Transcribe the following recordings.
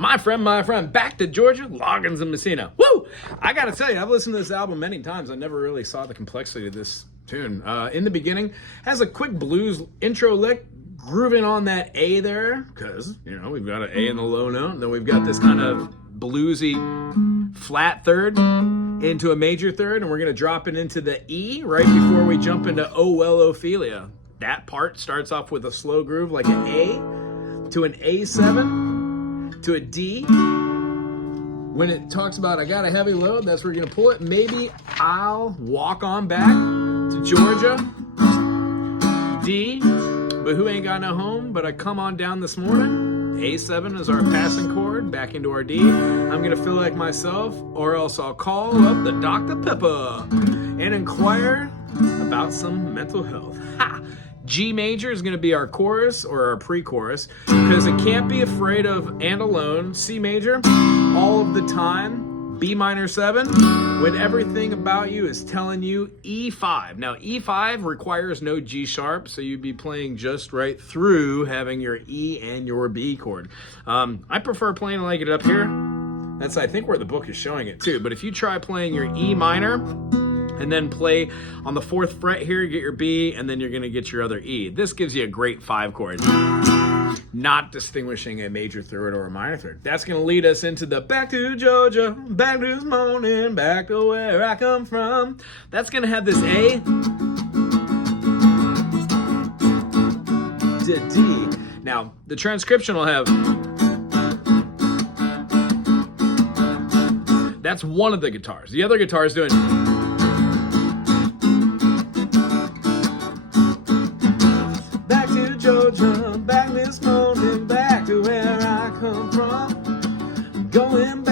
My friend, back to Georgia, Loggins and Messina. Woo! I gotta tell you, I've listened to this album many times. I never really saw the complexity of this tune. In the beginning, has a quick blues intro lick, grooving on that A there, because, you know, we've got an A in the low note, and then we've got this kind of bluesy flat third into a major third, and we're gonna drop it into the E right before we jump into Oh Well Ophelia. That part starts off with a slow groove like an A to an A7 to a D. When it talks about I got a heavy load, that's where you're gonna pull it. Maybe I'll walk on back to Georgia, D, but who ain't got no home, but I come on down this morning. A7 is our passing chord, back into our D. I'm gonna feel like myself, or else I'll call up the Dr. Pepper and inquire about some mental health. Ha! G major is going to be our chorus or our pre-chorus, because it can't be afraid of and alone. C major all of the time. B minor 7 when everything about you is telling you E5. Now E5 requires no G sharp, so you'd be playing just right through having your E and your B chord. I prefer playing like it up here. That's I think where the book is showing it too. But if you try playing your E minor and then play on the 4th fret here, you get your B, and then you're gonna get your other E. This gives you a great 5 chord, not distinguishing a major third or a minor third. That's gonna lead us into the back to Georgia, back to this morning, back to where I come from. That's gonna have this A to D. Now, the transcription will have, that's one of the guitars. The other guitar is doing, Georgia, back this morning, back to where I come from. Going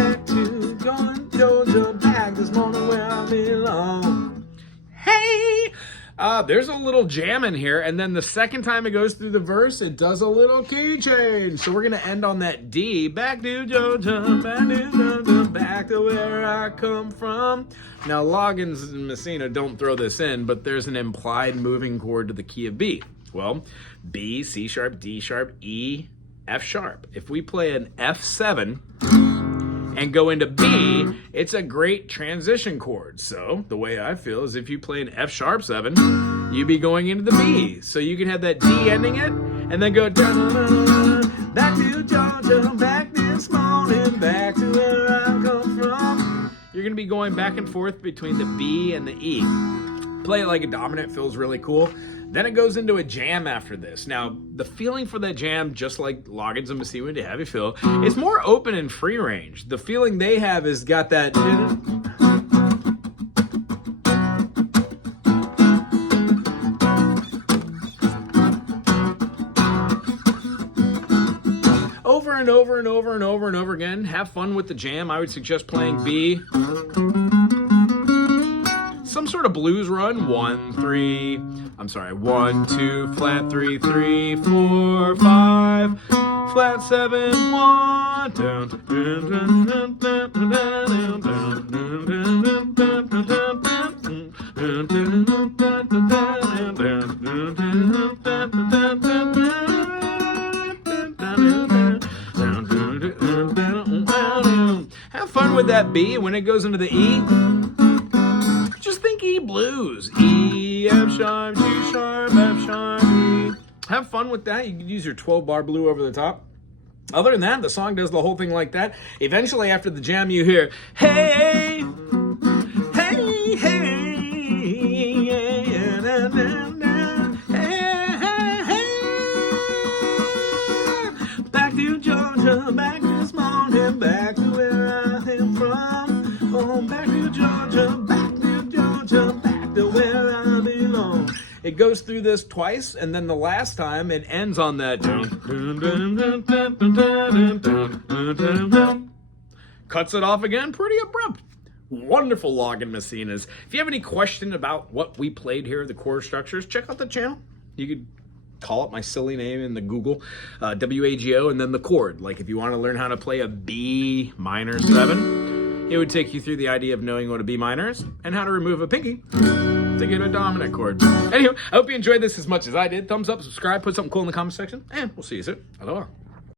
Georgia, back this morning where I belong. Hey! There's a little jam in here, and then the second time it goes through the verse, it does a little key change. So we're gonna end on that D. Back to Georgia, back to where I come from. Now, Loggins and Messina don't throw this in, but there's an implied moving chord to the key of B. Well, B, C sharp, D sharp, E, F sharp. If we play an F7 and go into B, it's a great transition chord. So the way I feel is if you play an F sharp 7, you'd be going into the B. So you can have that D ending it and then go down, back to Georgia, back this morning, back to where I come from. You're gonna be going back and forth between the B and the E. Play it like a dominant feels really cool. Then it goes into a jam after this. Now, the feeling for that jam, just like Loggins and Messina to have you feel, is more open and free range. The feeling they have is got that over and over and over and over and over again. Have fun with the jam. I would suggest playing B. Some sort of blues run, 1, 2, flat 3, 3, 4, 5, flat 7, 1, down, have fun with that B. When it goes into the E, just think E blues. E, F sharp, G sharp, F sharp, E. Have fun with that. You can use your 12-bar blue over the top. Other than that, the song does the whole thing like that. Eventually, after the jam, you hear, hey, hey, hey, yeah, na, na, na, hey, hey, hey. Back to Georgia, back this morning, back to where I am from. Oh, back to Georgia, back to where I belong. It goes through this twice, and then the last time it ends on that. Cuts it off again, pretty abrupt. Wonderful Loggins Messinas. If you have any question about what we played here, the chord structures, check out the channel. You could call up my silly name in the Google, WAGO, and then the chord. Like if you want to learn how to play a B minor 7, it would take you through the idea of knowing what a B minor is and how to remove a pinky to get a dominant chord. Anyway, I hope you enjoyed this as much as I did. Thumbs up, subscribe, put something cool in the comment section, and we'll see you soon. Aloha.